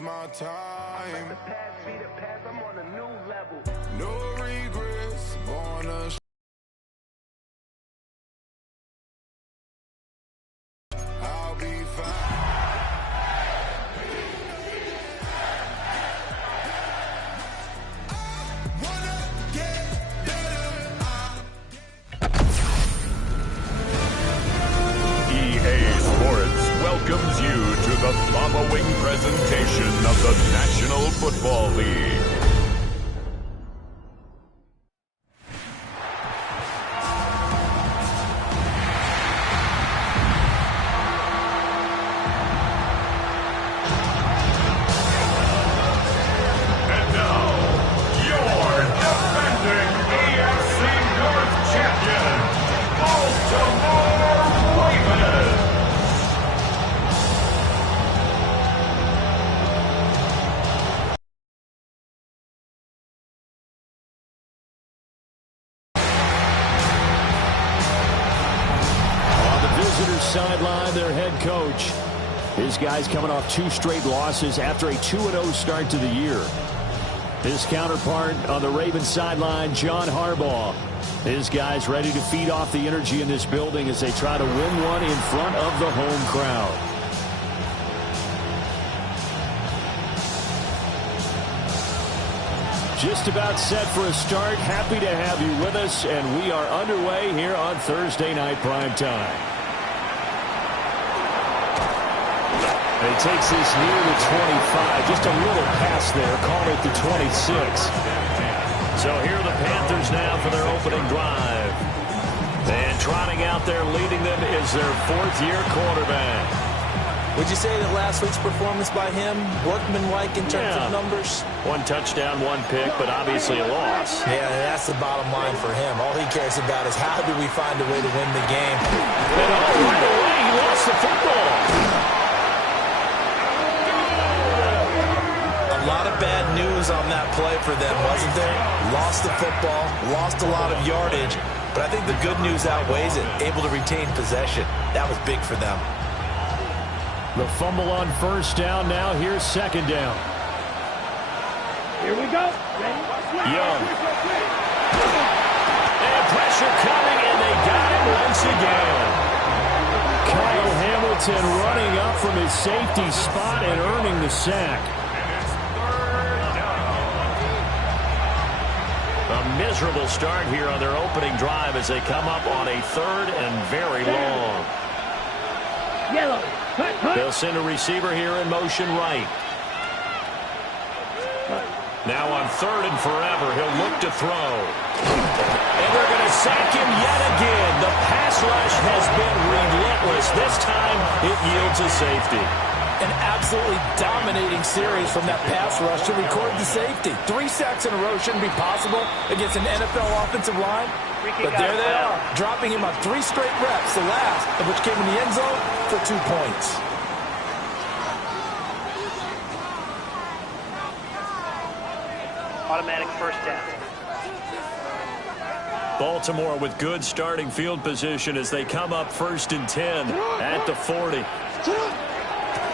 it's my time. Let the past be the past, I'm on a new level. No regrets, born a I'll be fine. Welcomes you to the following presentation of the National Football League. And now, your defending AFC North champion, Baltimore Ravens. Sideline, their head coach. His guys coming off 2 straight losses after a 2-0 start to the year. His counterpart on the Ravens sideline, John Harbaugh. His guys ready to feed off the energy in this building as they try to win one in front of the home crowd. Just about set for a start. Happy to have you with us, and we are underway here on Thursday Night Prime Time. He takes this near the 25. Just a little pass there. Call it the 26. So here are the Panthers now for their opening drive. And trotting out there leading them is their 4th-year quarterback. Would you say that last week's performance by him, workmanlike in terms of numbers? 1 touchdown, 1 pick, but obviously a loss. Yeah, that's the bottom line for him. All he cares about is how do we find a way to win the game. And right away, he lost the football. A lot of bad news on that play for them, wasn't there? Lost the football, lost a lot of yardage, but I think the good news outweighs it. Able to retain possession. That was big for them. The fumble on 1st down. Now here's 2nd down. Here we go. Young. And pressure coming, and they got him once again. Kyle Hamilton running up from his safety spot and earning the sack. A miserable start here on their opening drive as they come up on a 3rd and very long. Yellow. They'll send a receiver here in motion right. Now on 3rd and forever, he'll look to throw. And they're going to sack him yet again. The pass rush has been relentless. This time, it yields a safety. An absolutely dominating series from that pass rush to record the safety. 3 sacks in a row shouldn't be possible against an NFL offensive line. But there they are, dropping him on 3 straight reps, the last of which came in the end zone for 2 points. Automatic 1st down. Baltimore with good starting field position as they come up 1st and 10 at the 40.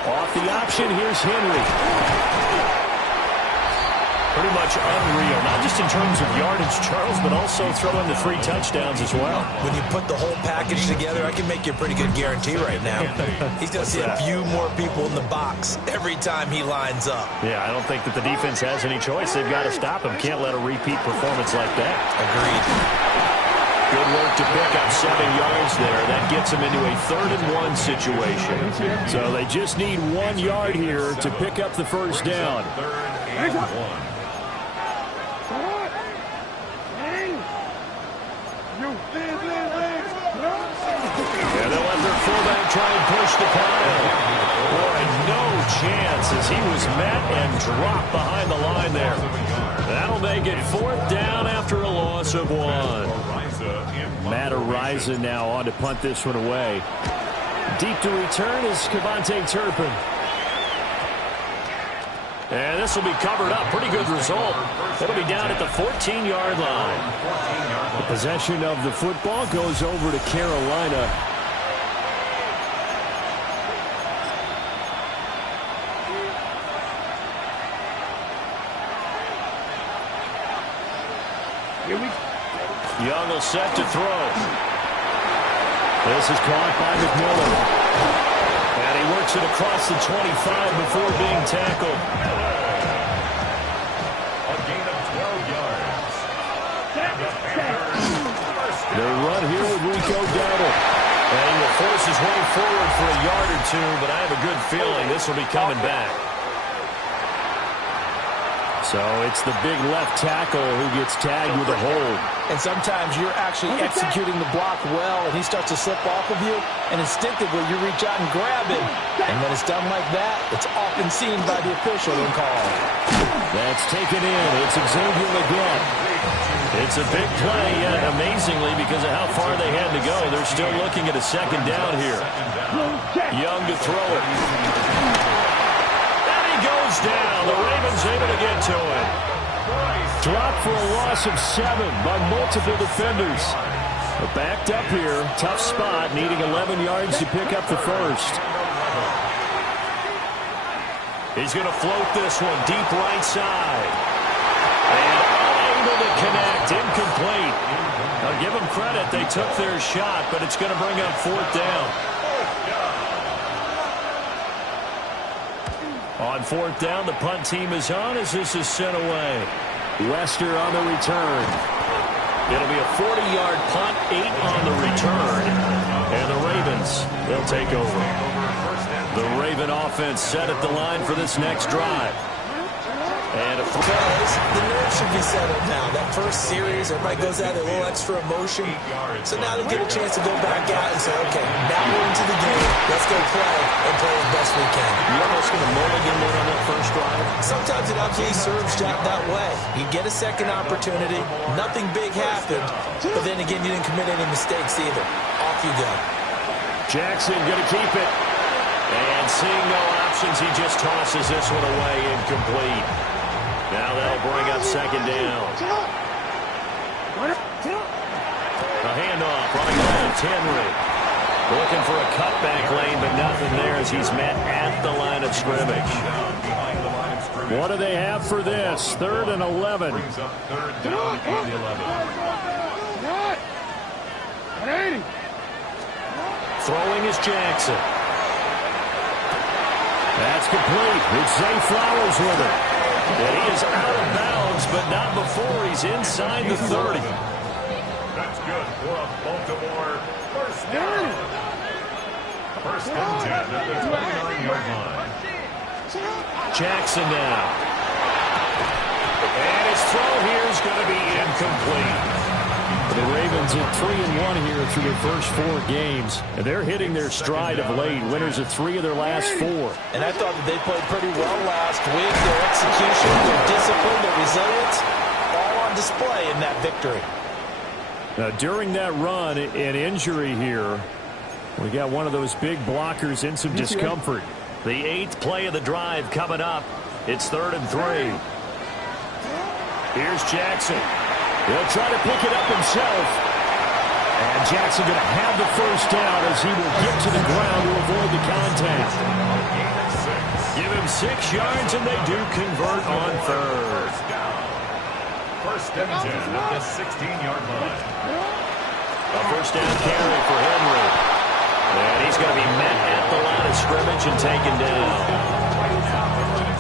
Off the option, here's Henry. Pretty much unreal, not just in terms of yardage, Charles, but also throwing the 3 touchdowns as well. When you put the whole package together, I can make you a pretty good guarantee right now. He's going to see a few more people in the box every time he lines up. Yeah, I don't think that the defense has any choice. They've got to stop him. Can't let a repeat performance like that. Agreed. Good work to pick up 7 yards there. That gets them into a 3rd and 1 situation. So they just need 1 yard here to pick up the 1st down. And they'll let their fullback try and push the pile. Boy, no chance as he was met and dropped behind the line there. That'll make it 4th down after a loss of 1. Matt Ariza now on to punt this one away. Deep to return is Kevontae Turpin. And this will be covered up. Pretty good result. It'll be down at the 14-yard line. The possession of the football goes over to Carolina. Young will set to throw. This is caught by McMillan. And he works it across the 25 before being tackled. A gain of 12 yards. They run here with Rico Dowdle. And he will force his way forward for a yard or two, but I have a good feeling this will be coming back. So it's the big left tackle who gets tagged with a hold. And sometimes you're actually executing the block well, and he starts to slip off of you, and instinctively you reach out and grab him. And when it's done like that, it's often seen by the official and called. That's taken in. It's Xavier again. It's a big play, yet amazingly, because of how far they had to go, they're still looking at a second down here. Young to throw it. And he goes down. The Ravens able to get to it. Dropped for a loss of 7 by multiple defenders. But backed up here. Tough spot, needing 11 yards to pick up the first. He's going to float this one deep right side. And unable to connect. Incomplete. I'll give them credit. They took their shot, but it's going to bring up 4th down. On 4th down, the punt team is on as this is sent away. Wester on the return. It'll be a 40-yard punt, 8 on the return. And the Ravens will take over. The Raven offense set at the line for this next drive. And the nerve should be settled now. That first series, everybody goes out with a little extra emotion. So now they get a chance to go back out and say, okay, now we're into the game. Let's go play and play as best we can. You almost going to mulligan one on that first drive? Sometimes it absolutely serves Jack that way. You get a second opportunity. Nothing big happened. But then again, you didn't commit any mistakes either. Off you go. Jackson going to keep it. And seeing no options, he just tosses this one away, incomplete. Now that'll bring up second down. A handoff, running left, Henry. Looking for a cutback lane, but nothing there as he's met at the line of scrimmage. What do they have for this? 3rd and 11. Brings up 3rd down and 11. Throwing is Jackson. That's complete. It's Zay Flowers with it. And he is out of bounds, but not before he's inside the 30. That's good for a Baltimore first down. 1st and 10 at the 29-yard line. Jackson now. And his throw here is going to be incomplete. The Ravens at 3-1 here through their first 4 games. And they're hitting their stride of late. Winners of 3 of their last 4. And I thought that they played pretty well last week. Their execution, their discipline, their resilience, all on display in that victory. Now, during that run, an injury here. We got one of those big blockers in some discomfort. The 8th play of the drive coming up. It's 3rd and 3. Here's Jackson. He'll try to pick it up himself. And Jackson going to have the first down as he will get to the ground to avoid the contact. Give him 6 yards, and they do convert on 3rd. 1st and 10 at the 16-yard line. A first down carry for Henry. And he's going to be met at the line of scrimmage and taken down.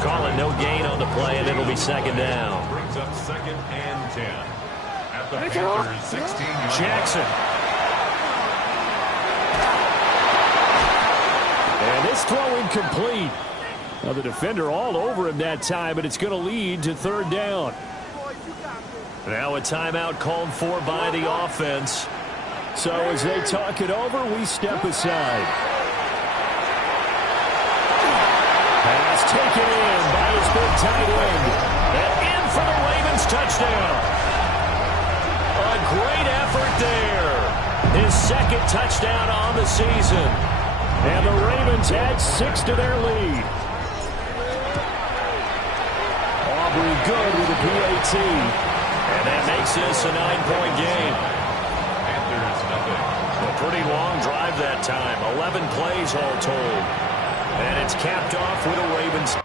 Call it no gain on the play, and it'll be second down. Brings up 2nd and 10. At the Panthers' 16-yard Jackson. And this throw incomplete. Now the defender all over him that time, but it's going to lead to 3rd down. Now a timeout called for by the offense. So as they talk it over, we step aside. Pass taken in by his big tight end. And in for the Ravens touchdown. A great effort there. His 2nd touchdown on the season. And the Ravens add 6 to their lead. Aubrey good with a PAT. And that makes this a 9-point game. Panthers nothing. A pretty long drive that time. 11 plays all told. And it's capped off with a Ravens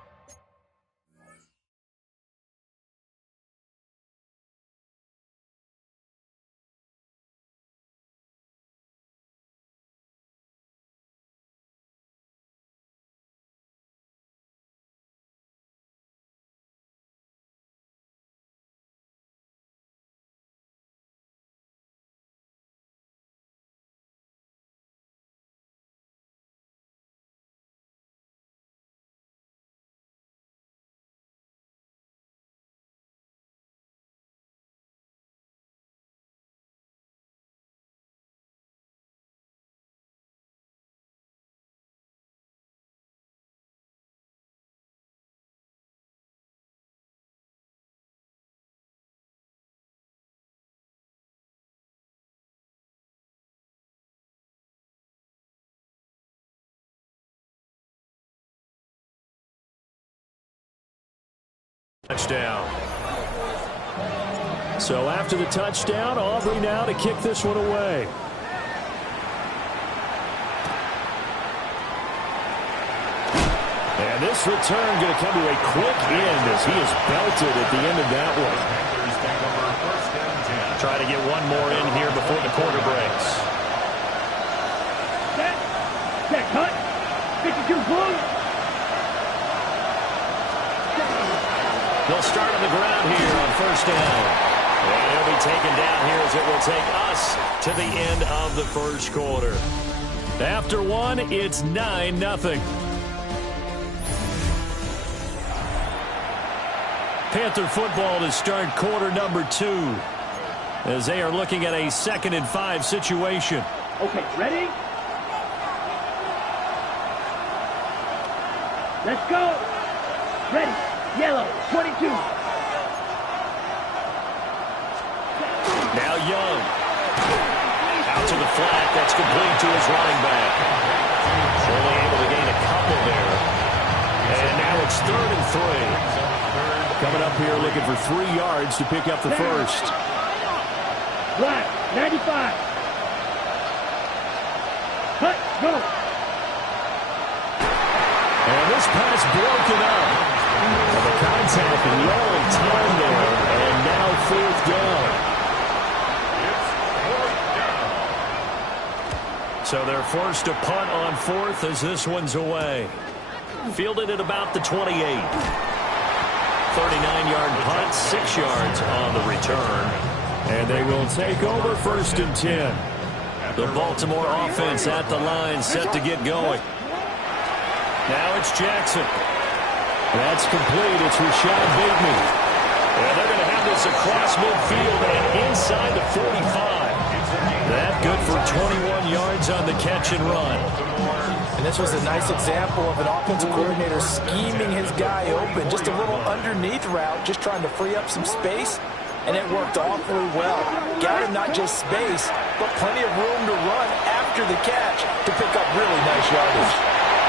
Touchdown. So after the touchdown, Aubrey now to kick this one away. And this return going to come to a quick end as he is belted at the end of that one. Try to get one more in here before the quarter breaks. Set, cut. 52 blue. They'll start on the ground here on first down. And he'll be taken down here as it will take us to the end of the first quarter. After one, it's 9-0. Panther football to start quarter number 2 as they are looking at a 2nd and 5 situation. Okay, ready? Let's go. Ready. Yellow, 22. Now Young. Out to the flat. That's complete to his running back. Only able to gain a couple there. And now it's 3rd and 3. Coming up here looking for 3 yards to pick up the first. Black, 95. Cut, go. And this pass broken up. And the contact well in time there. And now 4th down. So they're forced to punt on 4th as this one's away. Fielded at about the 28. 39-yard punt, 6 yards on the return. And they will take over 1st and 10. The Baltimore offense at the line set to get going. Now it's Jackson. That's complete. It's Rashad Bateman. And they're going to have this across midfield and inside the 45. That good for 21 yards on the catch and run. And this was a nice example of an offensive coordinator scheming his guy open. Just a little underneath route, just trying to free up some space. And it worked awfully well. Got him not just space, but plenty of room to run after the catch to pick up really nice yardage.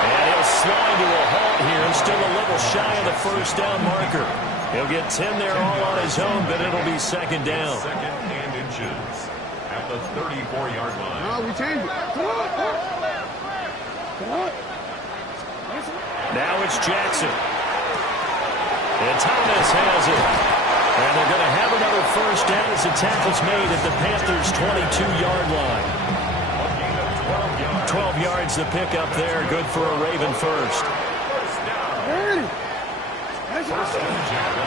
And he'll slide to a halt here, still a little shy of the first down marker. He'll get 10 there all on his own, but it'll be 2nd down. 2nd and inches at the 34-yard line. No, we changed it. Come on. Now it's Jackson. And Thomas has it. And they're going to have another first down as the tackle's made at the Panthers' 22-yard line. 12 yards to pick up there. Good for a Raven first.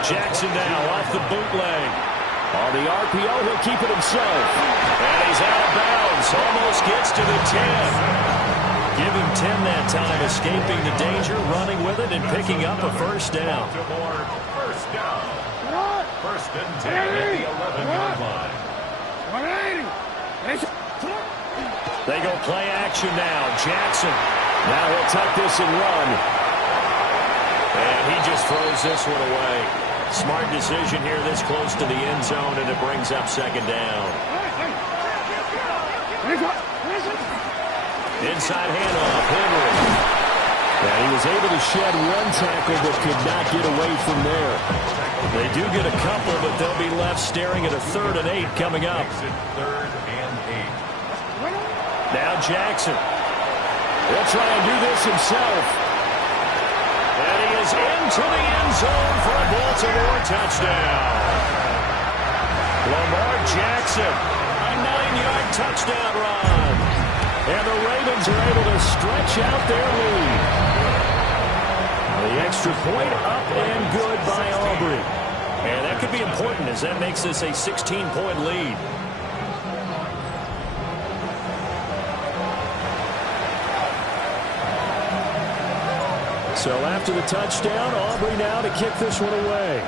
Jackson now off the bootleg. On the RPO, he'll keep it himself. And he's out of bounds. Almost gets to the 10. Give him 10 that time, escaping the danger, running with it, and picking up a first down. First down. 1st and 10 at the 11-yard line. They go play action now. Jackson. Now he'll tuck this and run. And he just throws this one away. Smart decision here this close to the end zone, and it brings up 2nd down. Inside handoff, Henry. And he was able to shed one tackle but could not get away from there. They do get a couple, but they'll be left staring at a 3rd and 8 coming up. 3rd and 8. Now Jackson. He'll try and do this himself. And he is into the end zone for a Baltimore touchdown. Lamar Jackson, a 9-yard touchdown run. And the Ravens are able to stretch out their lead. The extra point up and good by Aubrey. And that could be important as that makes this a 16-point lead. So after the touchdown, Aubrey now to kick this one away.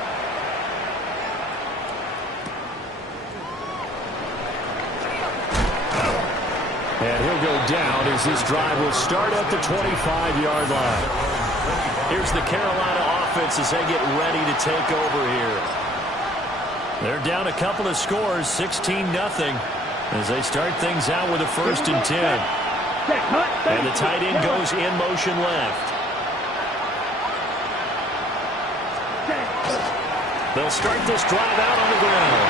And he'll go down as this drive will start at the 25-yard line. Here's the Carolina offense as they get ready to take over here. They're down a couple of scores, 16-0, as they start things out with a 1st and 10. And the tight end goes in motion left. They'll start this drive out on the ground.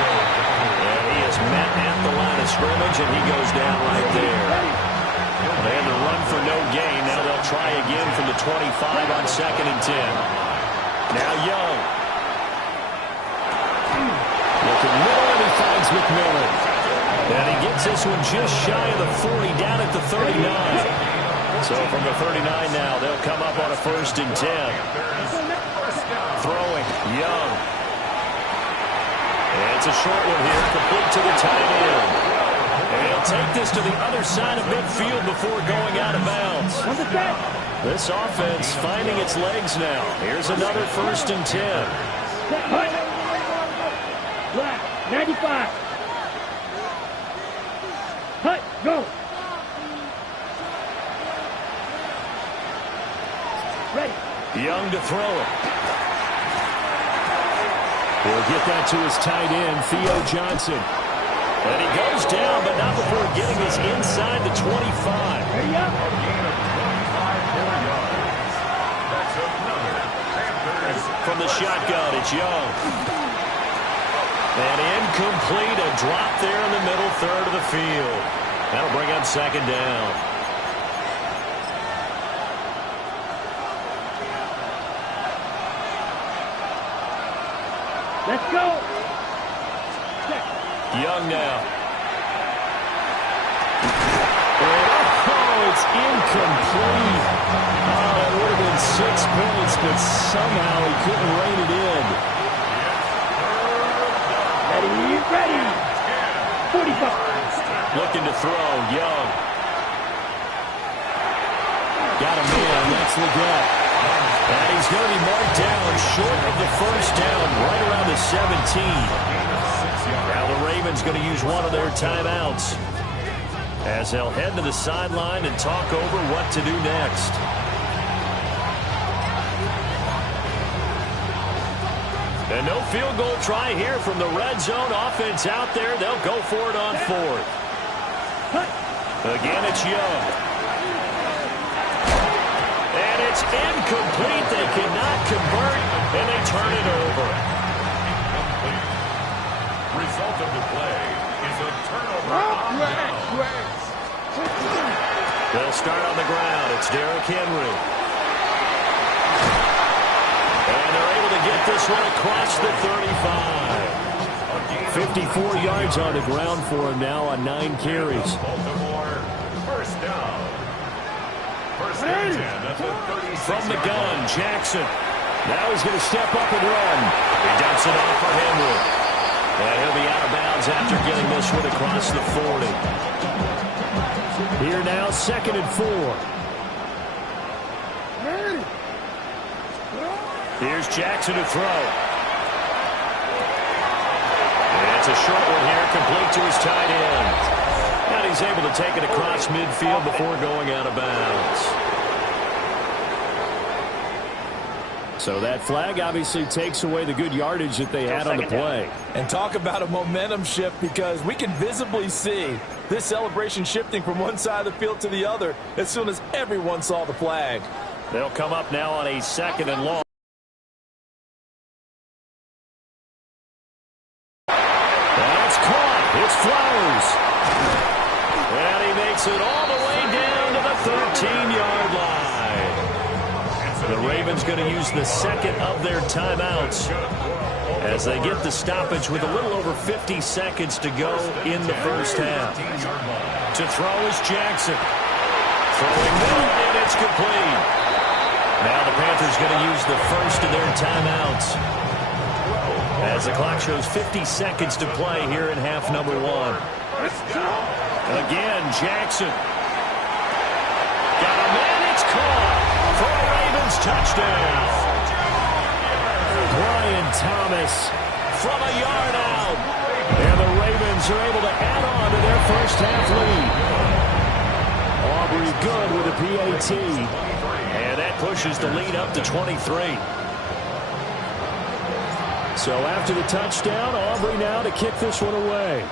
And he is met at the line of scrimmage, and he goes down right there. They had to run for no gain. Now they'll try again from the 25 on 2nd and 10. Now Young. Looking middle, and he finds McMillan. And he gets this one just shy of the 40, down at the 39. So from the 39 now, they'll come up on a 1st and 10. Throwing, Young. And it's a short one here, complete to the tight end. And he'll take this to the other side of midfield before going out of bounds. This offense finding its legs now. Here's another 1st and 10. Black, 95. Hut, go. Ready. Young to throw it. He'll get that to his tight end, Theo Johnson. And he goes down, but not before getting us inside the 25. Ready up. From the shotgun, it's Young. And incomplete, a drop there in the middle third of the field. That'll bring up 2nd down. Let's go. Young now. Oh, it's incomplete. Oh, it would have been 6 points, but somehow he couldn't rein it in. Ready. 45. Looking to throw, Young. Got a man, that's Leggett. And he's going to be marked down short of the 1st down, right around the 17. Now the Ravens going to use one of their timeouts as they'll head to the sideline and talk over what to do next. And no field goal try here from the red zone. Offense out there. They'll go for it on 4th. Again, it's Young. And it's incomplete. They cannot convert, and they turn it over. Result of the play is a turnover on downs. They'll start on the ground. It's Derrick Henry. And they're able to get this one across the 35. 54 yards on the ground for him now on 9 carries. Baltimore, 1st down. 1st and 10 at the 36. From the gun, Jackson. Now he's going to step up and run. He dumps it off for Henry. And he'll be out of bounds after getting this one across the 40. Here now, 2nd and 4. Here's Jackson to throw. And it's a short one here, complete to his tight end. And he's able to take it across midfield before going out of bounds. So that flag obviously takes away the good yardage that they had on the play. And talk about a momentum shift, because we can visibly see this celebration shifting from one side of the field to the other as soon as everyone saw the flag. They'll come up now on a 2nd and long. That's caught. It's Flowers. And he makes it all the way down to the 13-yard line. The Ravens going to use the 2nd of their timeouts as they get the stoppage with a little over 50 seconds to go in the 1st half. To throw is Jackson. Throwing middle, and it's complete. Now the Panthers going to use the 1st of their timeouts as the clock shows 50 seconds to play here in half number 1. Again, Jackson. Got a man, it's caught for a Ravens touchdown. Brian Thomas from a yard out. And the Ravens are able to add on to their 1st half lead. Aubrey good with a PAT. And that pushes the lead up to 23. So after the touchdown, Aubrey now to kick this one away.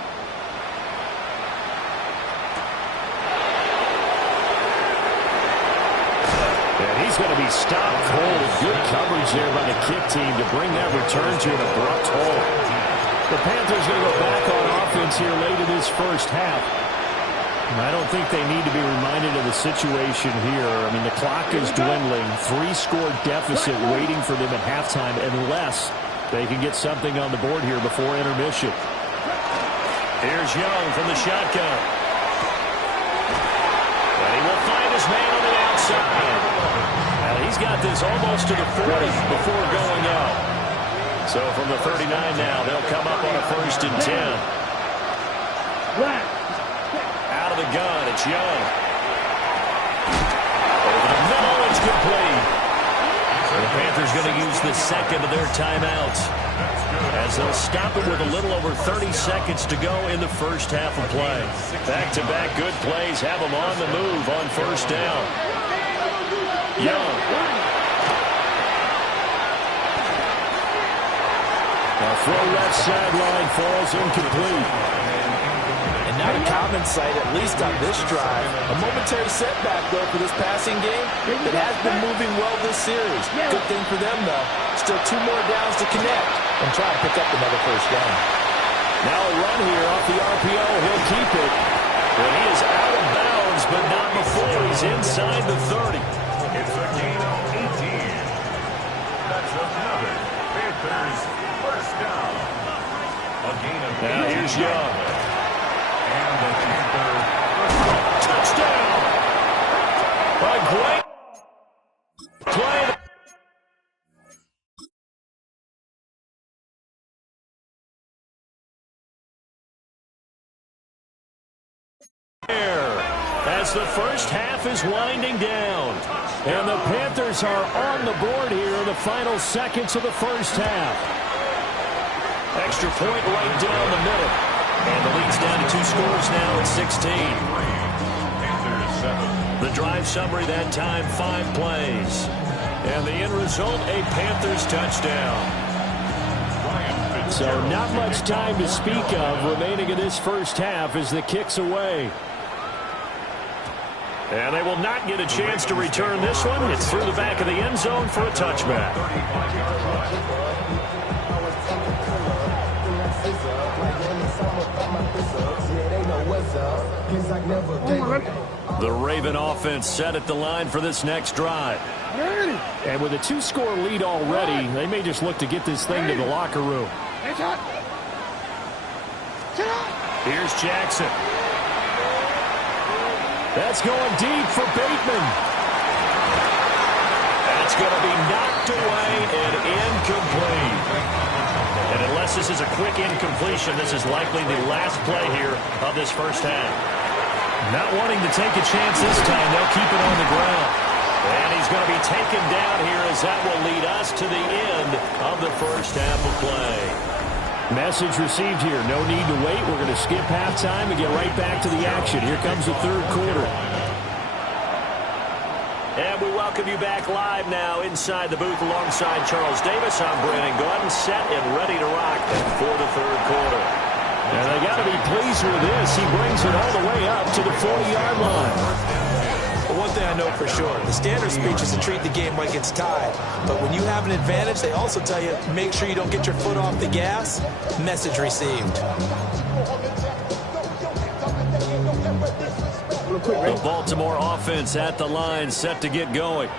And he's he's going to be stopped cold. Good coverage there by the kick team to bring that return to an abrupt halt. The Panthers going to go back on offense here late in this first half. I don't think they need to be reminded of the situation here. I mean, the clock is dwindling. 3-score deficit waiting for them at halftime unless they can get something on the board here before intermission. Here's Young from the shotgun. And he will find his man on the outside. And he's got this almost to the 40 before going out. So from the 39 now, they'll come up on a 1st and 10. Out of the gun, it's Young. Over the middle, it's complete. The Panthers going to use the second of their timeouts as they'll stop it with a little over 30 seconds to go in the first half of play. Back-to-back good plays have them on the move on 1st down. Young. A throw left sideline falls incomplete. And not a common sight, at least on this drive. A momentary setback, though, for this passing game that has been moving well this series. Good thing for them, though. Still 2 more downs to connect and try to pick up another 1st down. Now a run here off the RPO. He'll keep it. But he is out of bounds, but not before he's inside the 30. It's a gain of 18. That's another Panthers 1st down. A gain of 18. Now here's Young. And the Panthers Touchdown! A great play. As the first half is winding down. And the Panthers are on the board here in the final seconds of the first half. Extra point right down the middle. And the lead's down to 2 scores now at 16. Panthers 7. The drive summary that time, 5 plays. And the end result, a Panthers touchdown. So not much time to speak of remaining in this first half as the kick's away. And they will not get a chance to return this one. It's through the back of the end zone for a touchback. The Raven offense set at the line for this next drive. And with a 2-score lead already, they may just look to get this thing to the locker room. Here's Jackson. That's going deep for Bateman. That's going to be knocked away and incomplete. And unless this is a quick incompletion, this is likely the last play here of this first half. Not wanting to take a chance this time, they'll keep it on the ground. And he's going to be taken down here as that will lead us to the end of the first half of play. Message received here. No need to wait. We're going to skip halftime and get right back to the action. Here comes the 3rd quarter. And we welcome you back live now inside the booth alongside Charles Davis. I'm Brandon Gordon, set and ready to rock for the 3rd quarter. And they got to be pleased with this. He brings it all the way up to the 40-yard line. One thing I know for sure, the standard speech is to treat the game like it's tied. But when you have an advantage, they also tell you, make sure you don't get your foot off the gas. Message received. The Baltimore offense at the line, set to get going.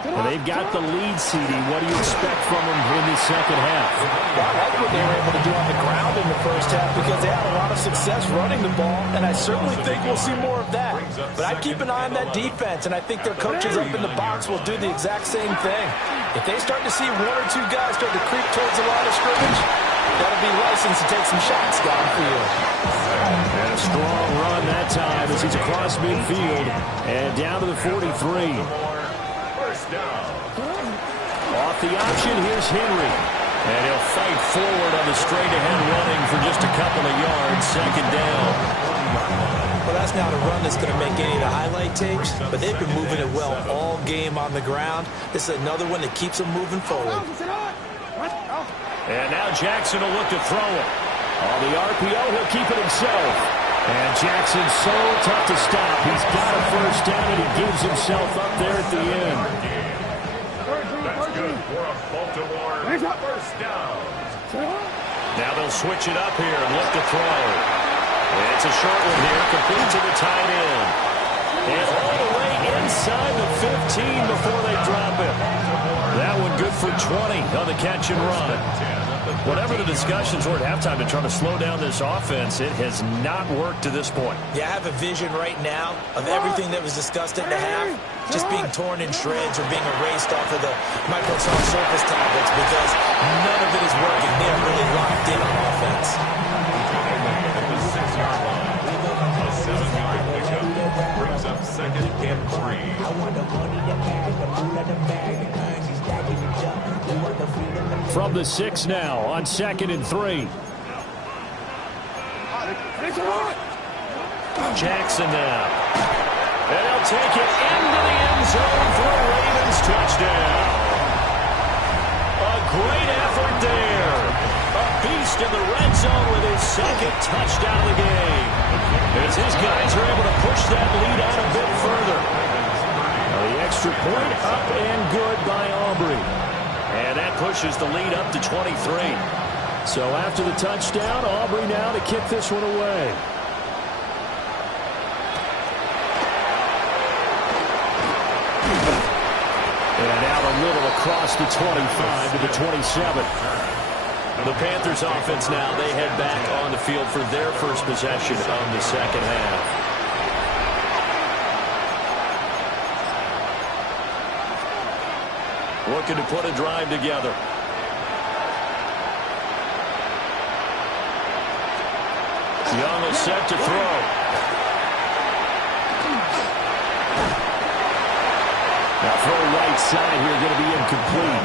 And they've got the lead seeding. What do you expect from them in the second half? Well, I like what they were able to do on the ground in the first half because they had a lot of success running the ball, and I certainly think we'll see more of that. But I'd keep an eye on that defense, and I think their coaches up in the box will do the exact same thing. If they start to see 1 or 2 guys start to creep towards the line of scrimmage, that'll be license to take some shots downfield. And a strong run that time as he's across midfield and down to the 43. Off the option, here's Henry. And he'll fight forward on the straight-ahead running for just a couple of yards, 2nd down. Well, that's not a run that's going to make any of the highlight tapes, but they've been moving it well all game on the ground. This is another one that keeps them moving forward. And now Jackson will look to throw it. On the RPO, he'll keep it himself. And Jackson's so tough to stop. He's got a 1st down, and he gives himself up there at the end. That's good for a Baltimore first down. Now they'll switch it up here and look to throw. It's a short one here, complete to the tight end. And all the way inside the 15 before they drop it. That one good for 20 on the catch and run. Whatever the discussions were at halftime to try to slow down this offense, it has not worked to this point. Yeah, I have a vision right now of everything that was discussed at the half just being torn in shreds or being erased off of the Microsoft Surface tablets because none of it is working. They are really locked in on offense. At the 6-yard line, a 7-yard pickup brings up second and 3. From the 6 now on 2nd and 3. Jackson now. And he'll take it into the end zone for a Ravens touchdown. A great effort there. A beast in the red zone with his second touchdown of the game. As his guys are able to push that lead out a bit further. The extra point up and good by Aubrey. And that pushes the lead up to 23. So after the touchdown, Aubrey now to kick this one away. And out a little across the 25 to the 27. The Panthers offense now, they head back on the field for their first possession of the second half. Looking to put a drive together. Young is set to throw. Now throw right side here, going to be incomplete.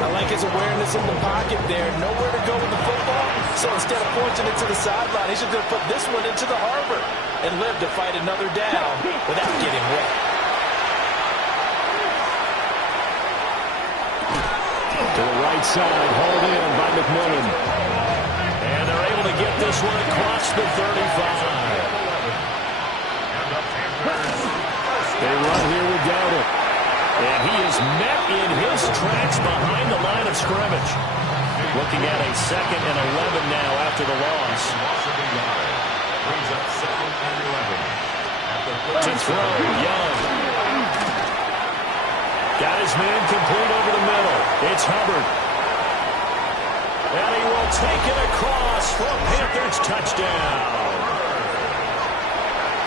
I like his awareness in the pocket there. Nowhere to go with the football. So instead of pointing it to the sideline, he's just going to put this one into the harbor and live to fight another down without getting wet. To the right side, hauled in by McMillan. And they're able to get this one across the 35. They run here with Dowdle. And he is met in his tracks behind the line of scrimmage. Looking at a 2nd and 11 now after the loss. Brings up 2nd and 11. To throw, Young. Got his man complete over the middle. It's Hubbard. And he will take it across for a Panthers touchdown.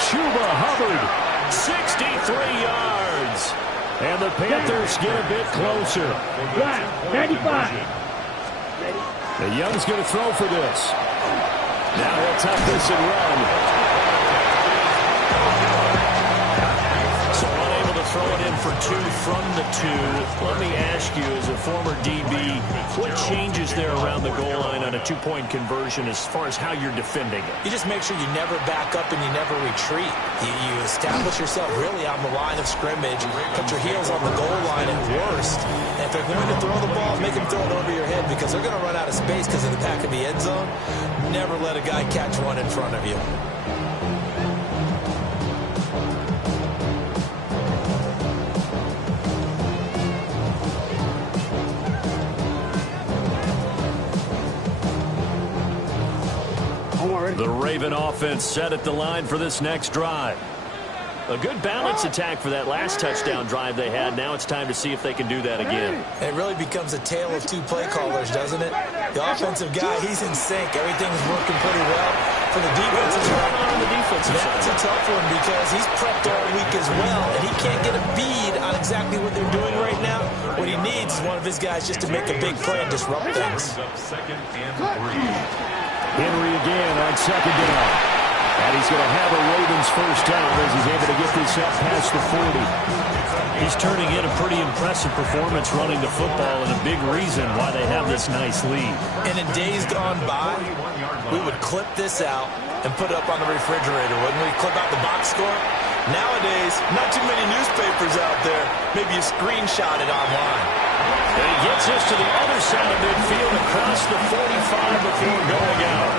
Chuba Hubbard, 63 yards. And the Panthers get a bit closer. 95. The Young's going to throw for this. Now he'll tuck this and run. So unable to throw it in for 2 from the 2. Let me ask you, as a former DB, what changes there around the goal line on a 2-point conversion as far as how you're defending it? You just make sure you never back up and you never retreat. You establish yourself really on the line of scrimmage, put your heels on the goal line at worst. And if they're going to throw the ball, make them throw it over your head because they're going to run out of space because of the back of the end zone. Never let a guy catch one in front of you. The Raven offense set at the line for this next drive. A good balance attack for that last touchdown drive they had. Now it's time to see if they can do that again. It really becomes a tale of 2 play callers, doesn't it? The offensive guy, he's in sync. Everything's working pretty well. For the defensive side, that's a tough one because he's prepped all week as well, and he can't get a bead on exactly what they're doing right now. What he needs is one of his guys just to make a big play and disrupt things. 2nd and 3. Henry again on 2nd down. And he's going to have a Ravens first down as he's able to get this up past the 40. He's turning in a pretty impressive performance running the football and a big reason why they have this nice lead. And in days gone by, we would clip this out and put it up on the refrigerator, wouldn't we? Clip out the box score. Nowadays, not too many newspapers out there. Maybe you screenshot it online. And he gets us to the other side of midfield across the 45 before going out.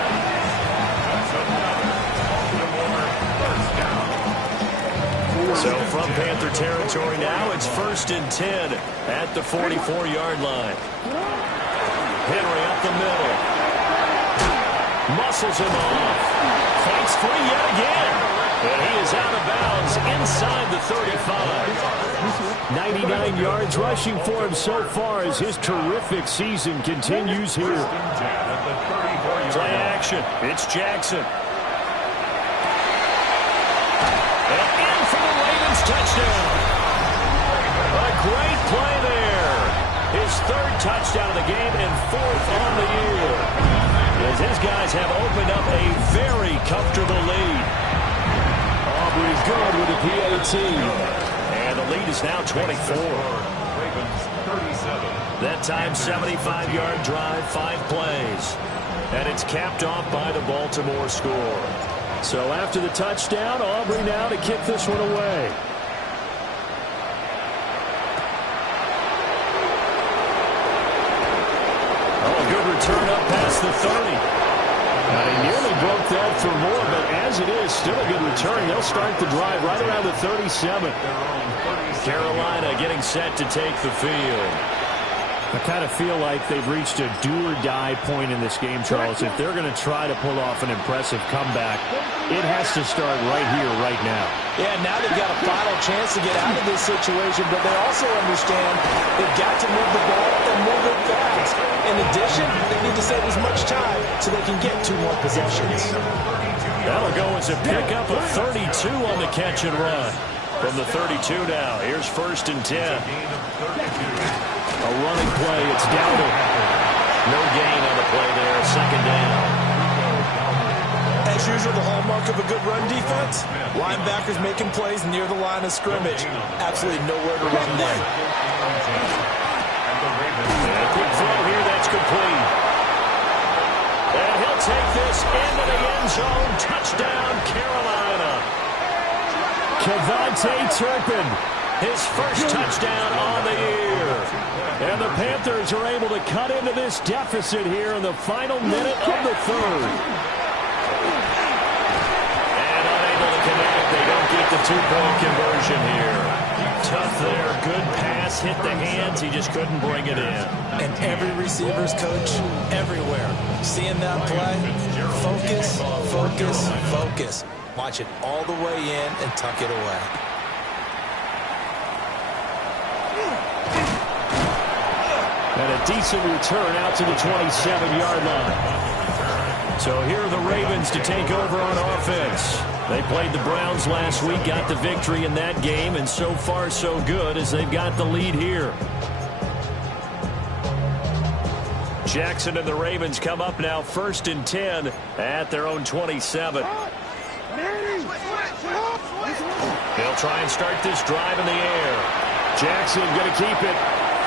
So from Panther territory now, it's 1st and 10 at the 44-yard line. Henry up the middle. Muscles him off. Fights free yet again. And he is out of bounds inside the 35. 99 yards rushing for him so far as his terrific season continues here. Play action. It's Jackson. And in for the Ravens touchdown. A great play there. His 3rd touchdown of the game and 4th on the year. As his guys have opened up a very comfortable lead. Aubrey good with a PAT. And the lead is now 24. That time, 75-yard drive, 5 plays. And it's capped off by the Baltimore score. So after the touchdown, Aubrey now to kick this one away. Good return up past the 30. He nearly broke that for more, but as it is, still a good return. They'll start the drive right around the 37. Carolina getting set to take the field. I kind of feel like they've reached a do-or-die point in this game, Charles. If they're going to try to pull off an impressive comeback, it has to start right here, right now. Yeah, now they've got a final chance to get out of this situation, but they also understand they've got to move the ball and move it fast. In addition, they need to save as much time so they can get 2 more possessions. That'll go as a pickup of 32 on the catch and run. From the 32 now, here's 1st and 10. A running play, it's Dowdle. No gain on the play there, 2nd down. As usual, the hallmark of a good run defense, linebackers making plays near the line of scrimmage. Absolutely nowhere to run there. And a quick throw here, that's complete. And he'll take this into the end zone. Touchdown, Carolina. Kevontae Turpin, his 1st touchdown on the year. And the Panthers are able to cut into this deficit here in the final minute of the 3rd. And unable to connect. They don't get the 2-point conversion here. Tough there. Good pass. Hit the hands. He just couldn't bring it in. And every receiver's coach everywhere. Seeing that play, focus, focus, focus. Watch it all the way in and tuck it away. And a decent return out to the 27-yard line. So here are the Ravens to take over on offense. They played the Browns last week, got the victory in that game, and so far so good as they've got the lead here. Jackson and the Ravens come up now 1st and 10 at their own 27. They'll try and start this drive in the air. Jackson going to keep it.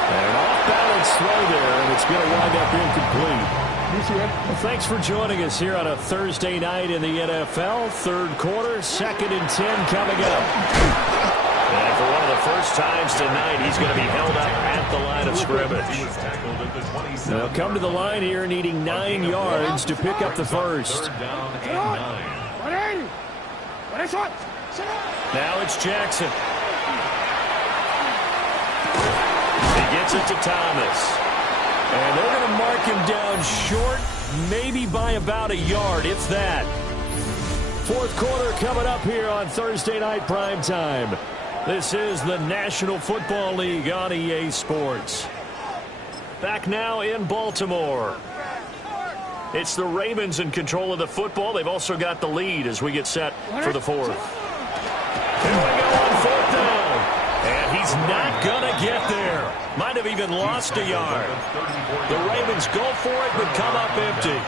And an off-balance throw there, and it's going to wind up incomplete. Well, thanks for joining us here on a Thursday night in the NFL. 3rd quarter, 2nd and 10 coming up. And for one of the first times tonight, he's going to be held up at the line of scrimmage. They'll come to the line here needing 9 yards to pick up the 1st. Now it's Jackson. He gets it to Thomas. And they're going to mark him down short, maybe by about a yard, if that. 4th quarter coming up here on Thursday Night Primetime. This is the National Football League on EA Sports. Back now in Baltimore. It's the Ravens in control of the football. They've also got the lead as we get set for the 4th. Here we go on 4th down. And he's not going to get there. Might have even lost a yard. The Ravens go for it but come up empty.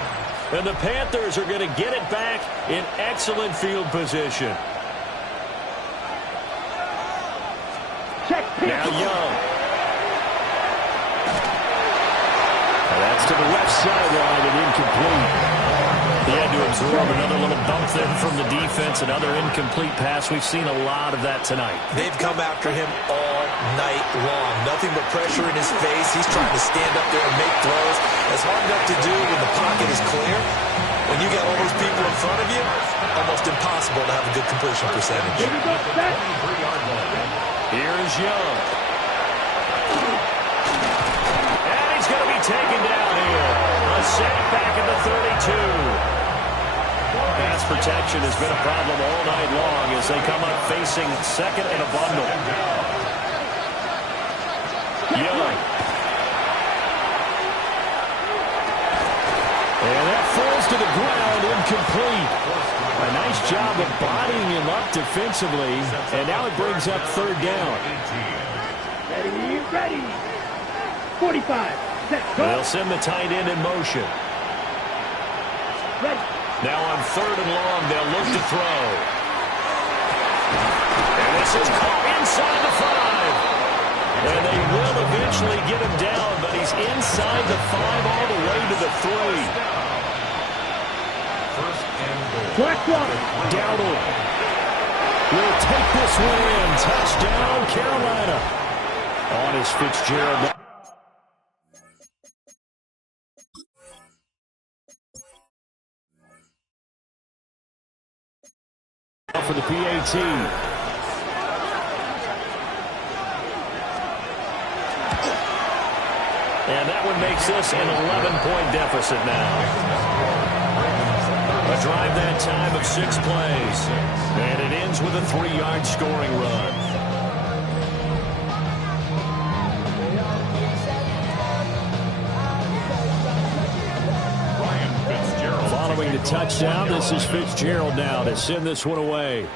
And the Panthers are going to get it back in excellent field position. Now Young. And that's to the left sideline and incomplete. He had to absorb another little bump there from the defense, another incomplete pass. We've seen a lot of that tonight. They've come after him all night long. Nothing but pressure in his face. He's trying to stand up there and make throws. That's hard enough to do when the pocket is clear. When you got all those people in front of you, almost impossible to have a good completion percentage. Here's Young. And he's going to be taken down here. A sack back at the 32. Pass protection has been a problem all night long as they come up facing second and a bundle. Young. And that falls to the ground, incomplete. A nice job of bodying him up defensively, and now it brings up third down. Ready. 45. Set, go. They'll send the tight end in motion. Ready. Now on third and long, they'll look to throw. And this is caught inside the 5. And they will eventually get him down, but he's inside the 5 all the way to the 3. Black clock. Dowdle will take this one in. Touchdown, Carolina. On is Fitzgerald. For the PAT. And that one makes this an 11-point deficit now. A drive that time of 6 plays. And it ends with a 3-yard scoring run. Following the touchdown, this is Fitzgerald now to send this one away.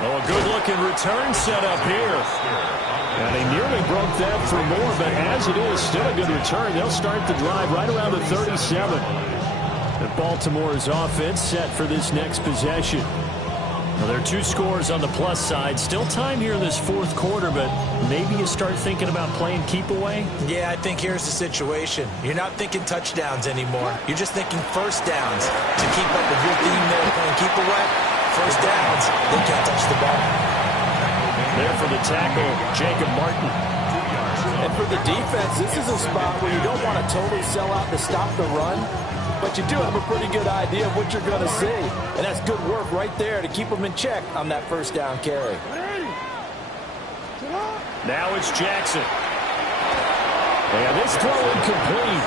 Oh, a good-looking return set up here. And they nearly broke that for more, but as it is, still a good return. They'll start the drive right around the 37. And Baltimore's offense set for this next possession. Well, there are 2 scores on the plus side. Still time here in this fourth quarter, but maybe you start thinking about playing keep away? Yeah, I think here's the situation. You're not thinking touchdowns anymore. You're just thinking first downs. To keep up with your theme there playing keep away, first downs, they can't touch the ball. There for the tackle, Jacob Martin. And for the defense, this is a spot where you don't want to totally sell out to stop the run, but you do have a pretty good idea of what you're going to see. And that's good work right there to keep them in check on that first down carry. Now it's Jackson. And this throw incomplete.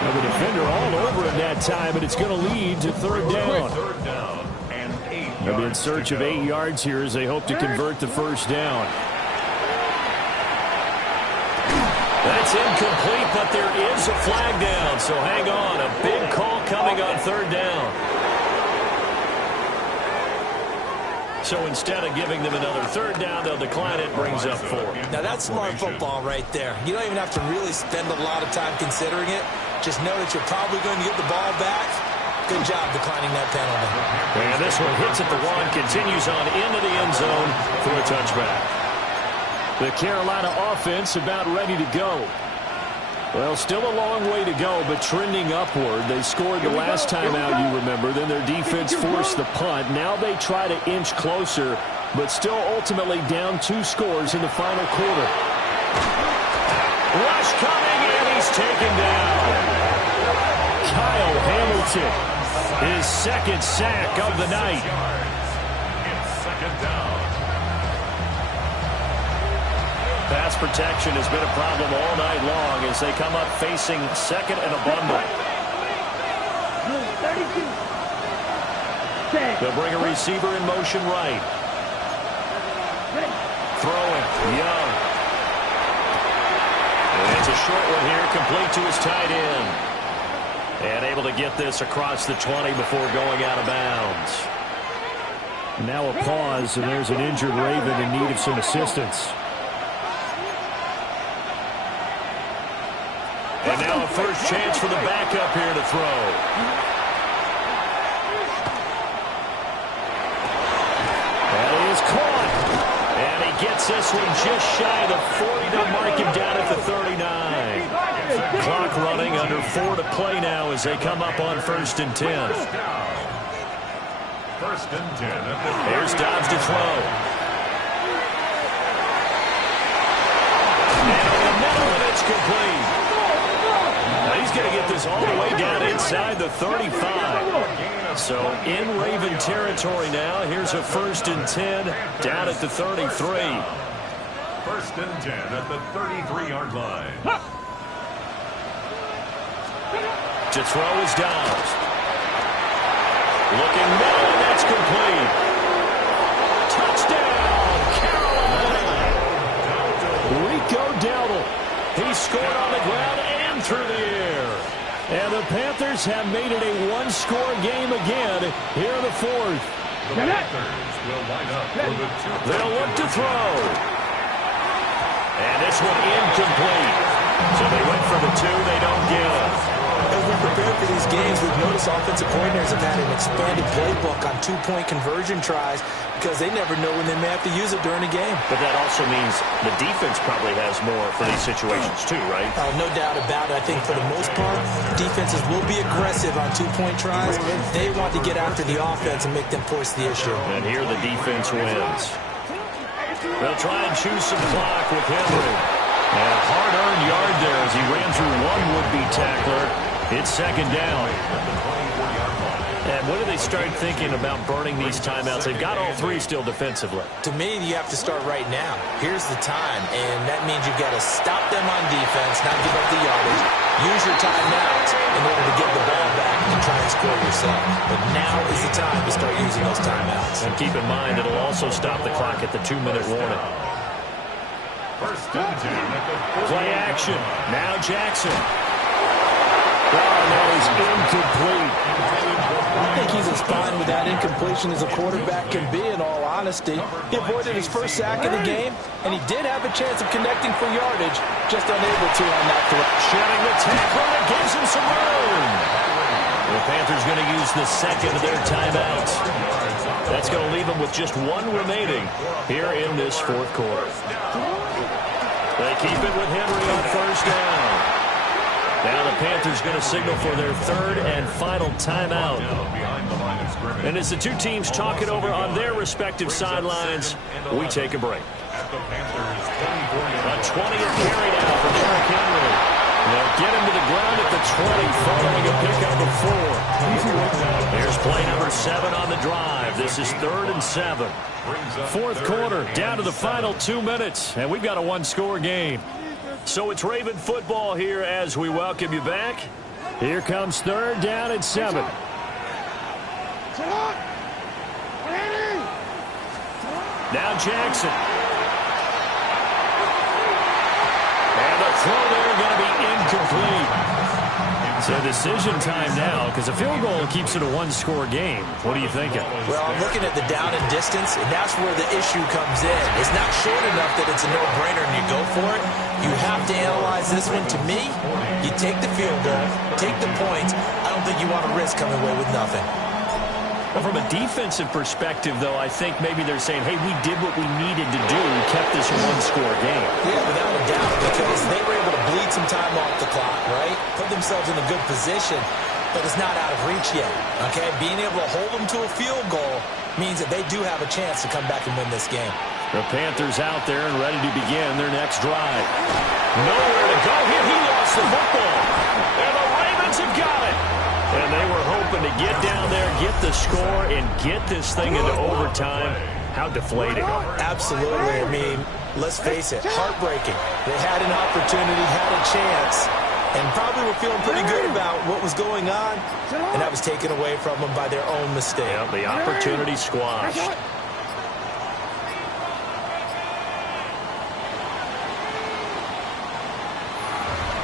Now the defender all over him that time, and it's going to lead to third down. They'll be in search of 8 yards here as they hope to convert the first down. That's incomplete, but there is a flag down, so hang on. A big call coming on third down. So instead of giving them another third down, they'll decline it, brings up 4. Now that's smart football right there. You don't even have to really spend a lot of time considering it. Just know that you're probably going to get the ball back. Good job declining that penalty. And this one hits at the 1, continues on into the end zone for a touchback. The Carolina offense about ready to go. Well, still a long way to go, but trending upward. They scored the last time out, you remember. Then their defense forced the punt. Now they try to inch closer, but still ultimately down 2 scores in the final quarter. Rush coming in. He's taken down. Kyle Hamilton, his second sack of the night. It's second down. Pass protection has been a problem all night long as they come up facing second and a bundle. They'll bring a receiver in motion right. Throwing, Young. And it's a short one here, complete to his tight end. And able to get this across the 20 before going out of bounds. Now a pause, and there's an injured Raven in need of some assistance. And now a first chance for the backup here to throw. That is caught. And he gets this one just shy of the 40. They'll mark him down at the 39. Clock running, under 4 to play now as they come up on 1st and 10. First and 10. Here's Dobbs to throw. And over the middle, and it's complete. He's going to get this all the way down inside the 35. So in Raven territory now. Here's a 1st and 10 down at the 33. 1st and 10 at the 33-yard line. To throw is Downs. Looking middle, and that's complete. Touchdown, Carolina. Rico Dowdle. He scored on the ground and through the air. And the Panthers have made it a one-score game again here in the 4th. The Panthers will line up for the 2. They'll look to throw. And this one incomplete. So they went for the 2, they don't get it. As we prepare for these games, we've noticed offensive coordinators have had an expanded playbook on 2-point conversion tries because they never know when they may have to use it during a game. But that also means the defense probably has more for these situations too, right? No doubt about it. I think for the most part, defenses will be aggressive on 2-point tries. They want to get after the offense and make them force the issue. And here the defense wins. They'll try and choose some clock with Henry. And a hard-earned yard there as he ran through one would-be tackler. It's 2nd down. And when do they start thinking about burning these timeouts? They've got all 3 still defensively. To me, you have to start right now. Here's the time, and that means you've got to stop them on defense, not give up the yardage. Use your timeouts in order to get the ball back and try and score yourself. But now is the time to start using those timeouts. And keep in mind, it'll also stop the clock at the 2-minute warning. 1st and 10 at the 40. Play action. Now Jackson. Oh, that is incomplete. I think he's as fine with that incompletion as a quarterback can be, in all honesty. He avoided his first sack of the game, and he did have a chance of connecting for yardage, just unable to on that throw. Shedding the tackle that gives him some room. The Panthers going to use the 2nd of their timeouts. That's going to leave them with just 1 remaining here in this 4th quarter. They keep it with Henry on 1st down. Now the Panthers going to signal for their 3rd and final timeout. And as the 2 teams talk it over on their respective sidelines, we take a break. A 20th carry now for Derrick Henry. They'll get him to the ground at the 20 following a pickup of 4. Here's play number 7 on the drive. This is 3rd and 7. 4th quarter, down to the final 2 minutes, and we've got a one-score game. So it's Raven football here as we welcome you back. Here comes 3rd down and 7. Now Jackson. And the throw there going to be incomplete. So decision time now, because a field goal keeps it a one-score game. What are you thinking? Well, I'm looking at the down and distance, and that's where the issue comes in. It's not short enough that it's a no-brainer and you go for it. You have to analyze this one. To me, you take the field goal, take the points. I don't think you want to risk coming away with nothing. Well, from a defensive perspective, though, I think maybe they're saying, hey, we did what we needed to do. We kept this a one-score game. Yeah, without a doubt, because they were able to bleed some time off the clock, right? Put themselves in a good position, but it's not out of reach yet, okay? Being able to hold them to a field goal means that they do have a chance to come back and win this game. The Panthers out there and ready to begin their next drive. Nowhere to go here. He lost the football. And the Ravens have got it. And they were hoping to get down there, get the score, and get this thing into overtime. How deflating. Absolutely. I mean, let's face it, heartbreaking. They had an opportunity, had a chance, and probably were feeling pretty good about what was going on, and that was taken away from them by their own mistake. Yeah, the opportunity squashed.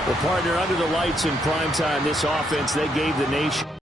Well, partner, under the lights in primetime, this offense, they gave the nation